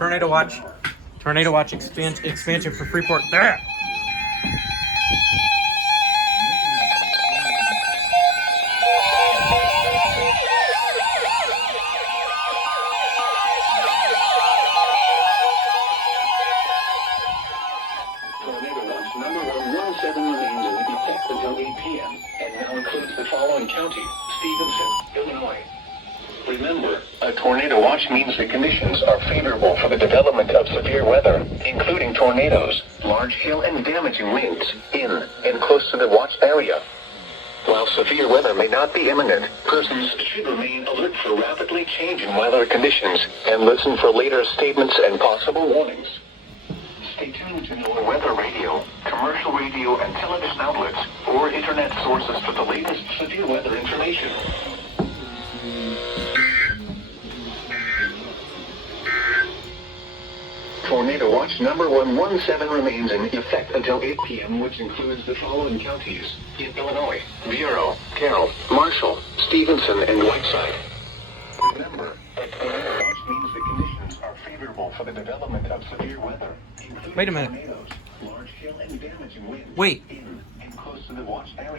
Tornado watch. Tornado watch expansion for Freeport. There. Tornado watch number 117 remains in effect until 8 p.m. and now includes the following counties: Stevenson, Illinois. Remember, a tornado watch means the conditions are favorable for the development of severe weather, including tornadoes, large hail and damaging winds, in and close to the watch area. While severe weather may not be imminent, persons should remain alert for rapidly changing weather conditions and listen for later statements and possible warnings. Stay tuned to Noaa weather radio, commercial radio and television outlets, or internet sources for the latest severe weather information. Tornado watch number 117 remains in effect until 8 p.m., which includes the following counties: in Illinois: Bureau, Carroll, Marshall, Stevenson, and Whiteside. Remember, a tornado watch means the conditions are favorable for the development of severe weather, including Wait a minute. tornadoes, large hail and damaging winds, Wait. in and close to the watch area.